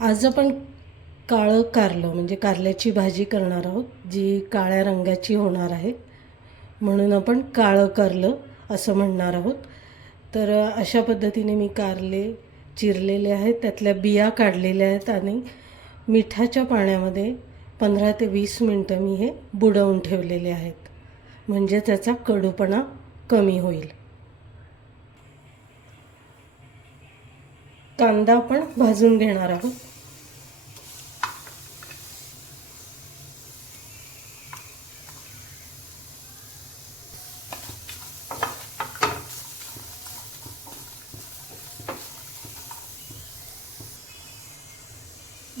आज आपण काळं कारलं म्हणजे कारल्याची भाजी करणार आहोत जी काळ्या रंगाची होणार आहे. म्हणून आपण काळं कारलं असं म्हणणार आहोत. तर अशा पद्धतीने मी कारले चिरलेले आहेत त्यातल्या बिया काढलेल्या आहेत आणि मिठाच्या पाण्यामध्ये पंधरा ते वीस मिनटं मी हे बुडवून ठेवलेले आहेत. म्हणजे त्याचा कडूपणा कमी होईल. कांदा आपण भाजून घेणार आहोत.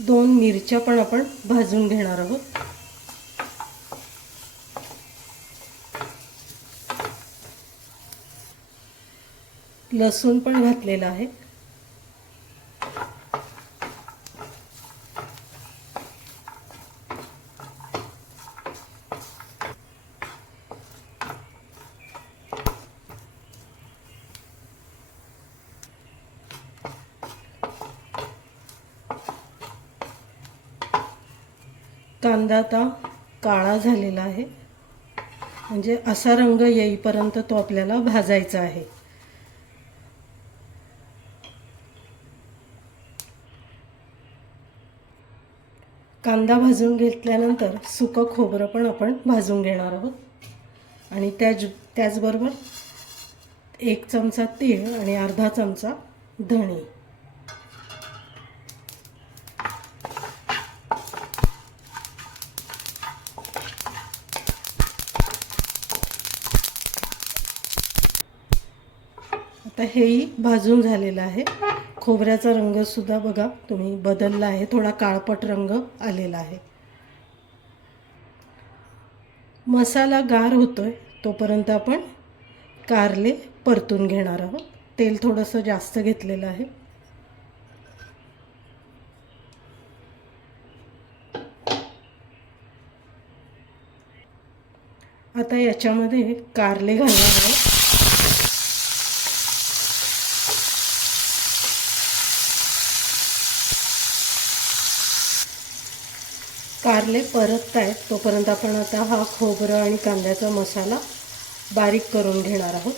दोन मिरच्या पण आपण भाजून घेणार आहोत. लसूण पण घातलेला आहे. कांदा आता काळा झालेला आहे. म्हणजे असा रंग येईपर्यंत तो आपल्याला भाजायचा आहे. कांदा भाजून घेतल्यानंतर सुकं खोबरं पण आपण भाजून घेणार आहोत. आणि त्याच त्याचबरोबर एक चमचा तीळ आणि अर्धा चमचा धणे. आता हेही भाजून झालेलं आहे. खोबऱ्याचा रंगसुद्धा बघा तुम्ही बदलला आहे. थोडा काळपट रंग आलेला आहे. मसाला गार होतोय तोपर्यंत आपण कारले परतून घेणार आहोत. तेल थोडंसं जास्त घेतलेलं आहे. आता याच्यामध्ये कारले घालणार आहोत. कारले परत आहेत तोपर्यंत आपण आता हा खोबरं आणि कांद्याचा मसाला बारीक करून घेणार आहोत.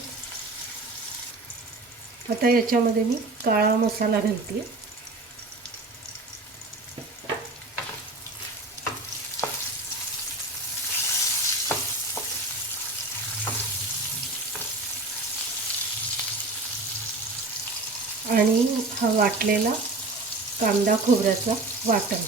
आता याच्यामध्ये मी काळा मसाला घालते आणि हा वाटलेला कांदा खोबऱ्याचा वाटण.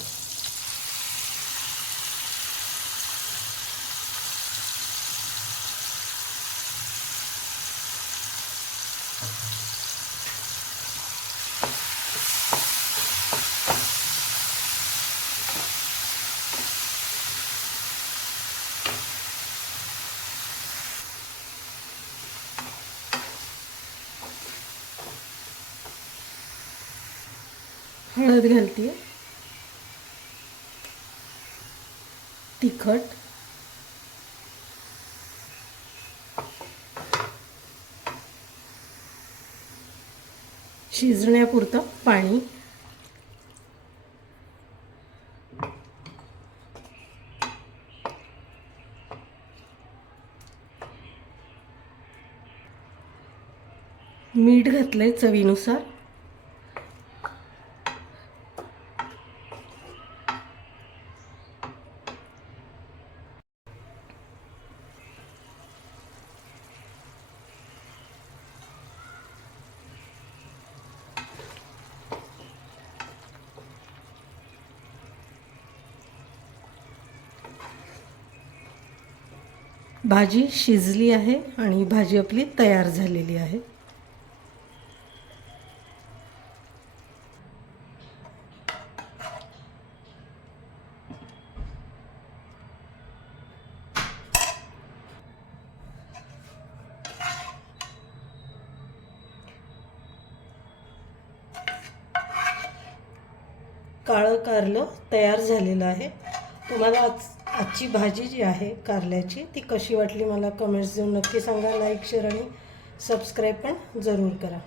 हळद घालते तिखट। शिजण्यापुरतं पाणी. मीठ घातलं आहे चवीनुसार. भाजी शिजली आहे आणि भाजी आपली तयार झालेली आहे. काळं कारलं तयार झालेलं आहे. तुम्हाला आज आजची भाजी जी आहे कारल्याची ती कशी वाटली मला कमेंट्स देऊन नक्की सांगा. लाईक शेअर आणि सबस्क्राईब पण जरूर करा.